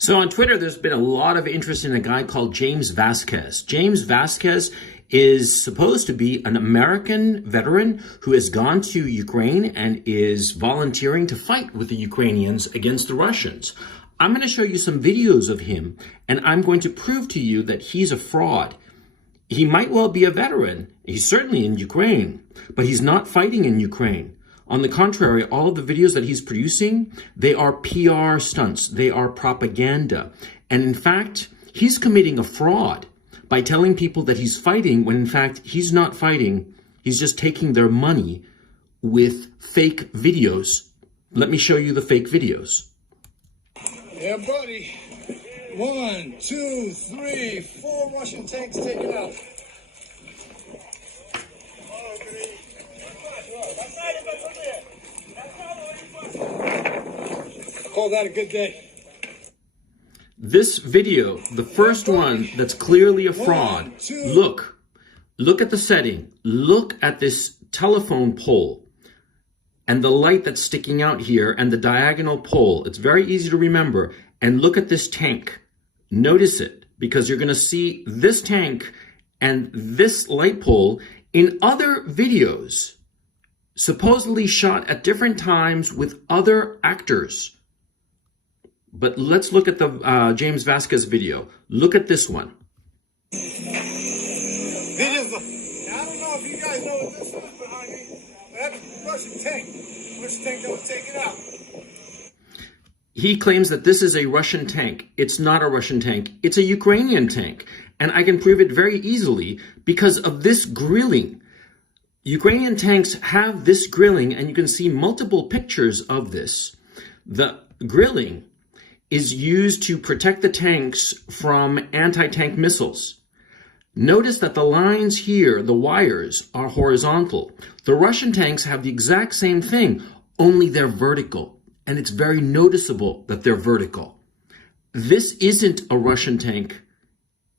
So on Twitter, there's been a lot of interest in a guy called James Vasquez. James Vasquez is supposed to be an American veteran who has gone to Ukraine and is volunteering to fight with the Ukrainians against the Russians. I'm going to show you some videos of him, and I'm going to prove to you that he's a fraud. He might well be a veteran. He's certainly in Ukraine, but he's not fighting in Ukraine. On the contrary, all of the videos that he's producing, they are PR stunts. They are propaganda. And in fact, he's committing a fraud by telling people that he's fighting when in fact he's not fighting. He's just taking their money with fake videos. Let me show you the fake videos. Yeah, buddy. 1, 2, 3, 4 Russian tanks taken out. Call that a good day. This video, the first one that's clearly a fraud, look at the setting. Look at this telephone pole and the light that's sticking out here and the diagonal pole. It's very easy to remember. And look at this tank. Notice it, because you're going to see this tank and this light pole in other videos, supposedly shot at different times with other actors. But let's look at the James Vasquez video. Look at this one. I don't know if you guys know what this is behind me. That's a Russian tank. Russian tank that was taken out. He claims that this is a Russian tank. It's not a Russian tank. It's a Ukrainian tank. And I can prove it very easily because of this grilling. Ukrainian tanks have this grilling, and you can see multiple pictures of this. The grilling is used to protect the tanks from anti-tank missiles. Notice that the lines here, the wires, are horizontal. The Russian tanks have the exact same thing, only they're vertical. And it's very noticeable that they're vertical. This isn't a Russian tank.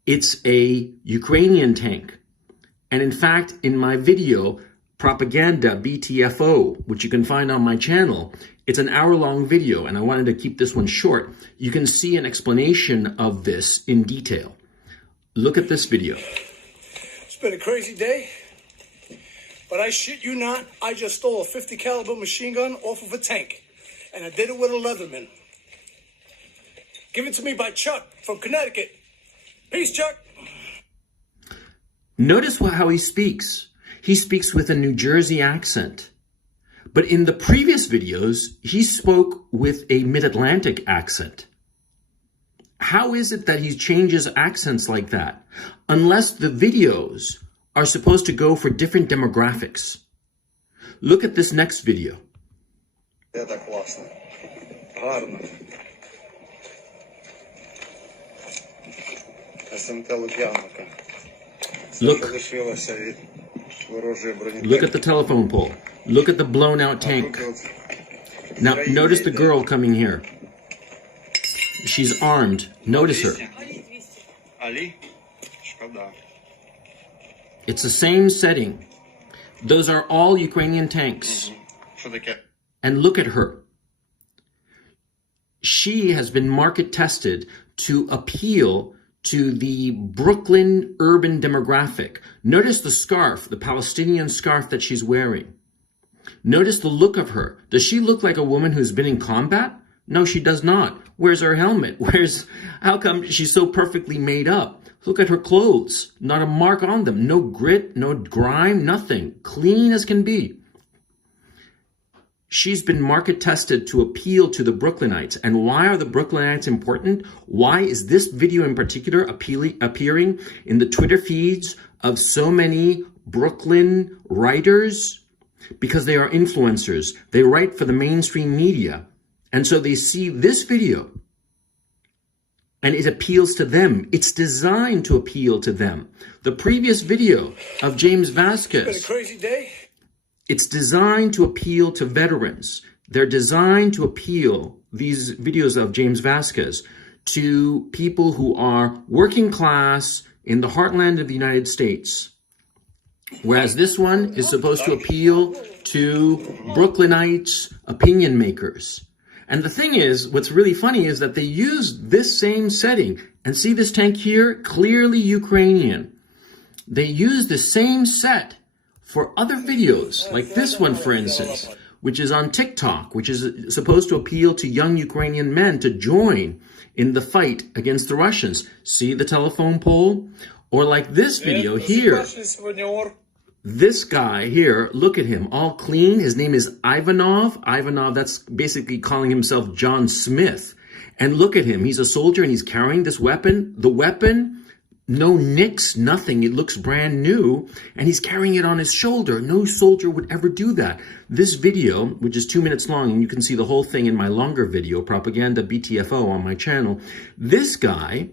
It's a Ukrainian tank. And in fact, in my video, Propaganda BTFO, which you can find on my channel, it's an hour-long video, and I wanted to keep this one short. You can see an explanation of this in detail. Look at this video. It's been a crazy day, but I shit you not, I just stole a 50 caliber machine gun off of a tank, and I did it with a Leatherman. Given to me by Chuck from Connecticut. Peace, Chuck. Notice how he speaks. He speaks with a New Jersey accent. But in the previous videos, he spoke with a Mid-Atlantic accent. How is it that he changes accents like that? Unless the videos are supposed to go for different demographics. Look at this next video. Look at the telephone pole. Look at the blown out tank. Now, notice the girl coming here. She's armed. Notice her. It's the same setting. Those are all Ukrainian tanks. And look at her. She has been market tested to appeal to the Brooklyn urban demographic. Notice the scarf, the Palestinian scarf that she's wearing. Notice the look of her. Does she look like a woman who's been in combat? No, she does not. Where's her helmet? How come she's so perfectly made up? Look at her clothes. Not a mark on them. No grit, no grime, nothing. Clean as can be. She's been market tested to appeal to the Brooklynites. And why are the Brooklynites important? Why is this video in particular appearing in the Twitter feeds of so many Brooklyn writers? Because they are influencers. They write for the mainstream media. And so they see this video and it appeals to them. It's designed to appeal to them. The previous video of James Vasquez. It's been a crazy day. It's designed to appeal to veterans. They're designed to appeal, these videos of James Vasquez, to people who are working class in the heartland of the United States. Whereas this one is supposed to appeal to Brooklynites, opinion makers. And the thing is, what's really funny is that they used this same setting. And see this tank here? Clearly Ukrainian. They use the same set for other videos, like this one, for instance, which is on TikTok, which is supposed to appeal to young Ukrainian men to join in the fight against the Russians. See the telephone pole? Or like this video here. This guy here, look at him, all clean. His name is Ivanov. Ivanov, that's basically calling himself John Smith. And look at him. He's a soldier and he's carrying this weapon. The weapon, no nicks, nothing. It looks brand new. And he's carrying it on his shoulder. No soldier would ever do that. This video, which is 2 minutes long, and you can see the whole thing in my longer video, Propaganda BTFO, on my channel. This guy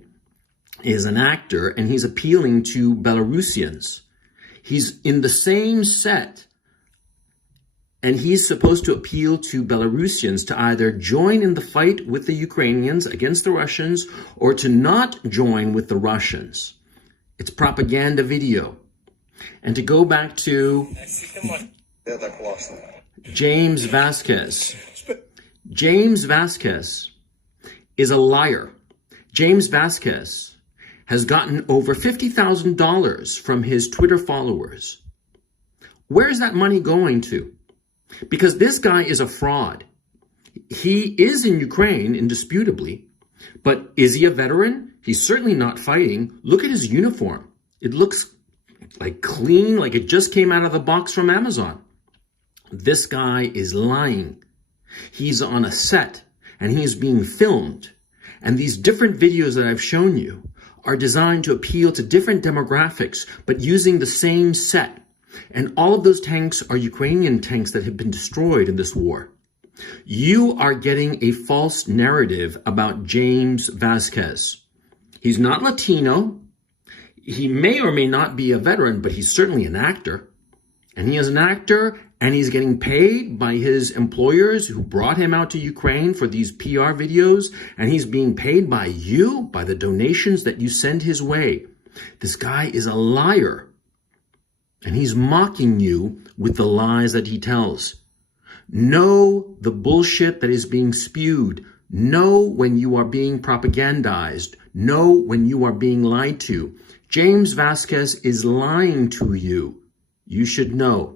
is an actor and he's appealing to Belarusians. He's in the same set, and he's supposed to appeal to Belarusians to either join in the fight with the Ukrainians against the Russians or to not join with the Russians. It's propaganda video. And to go back to James Vasquez. James Vasquez is a liar. James Vasquez has gotten over $50,000 from his Twitter followers. Where is that money going to? Because this guy is a fraud. He is in Ukraine, indisputably, but is he a veteran? He's certainly not fighting. Look at his uniform. It looks like clean, like it just came out of the box from Amazon. This guy is lying. He's on a set and he's being filmed. And these different videos that I've shown you are designed to appeal to different demographics, but using the same set. And all of those tanks are Ukrainian tanks that have been destroyed in this war. You are getting a false narrative about James Vasquez. He's not Latino. He may or may not be a veteran, but he's certainly an actor. And he is an actor, and he's getting paid by his employers who brought him out to Ukraine for these PR videos, and he's being paid by you, by the donations that you send his way. This guy is a liar, and he's mocking you with the lies that he tells. Know the bullshit that is being spewed. Know when you are being propagandized. Know when you are being lied to. James Vasquez is lying to you. You should know.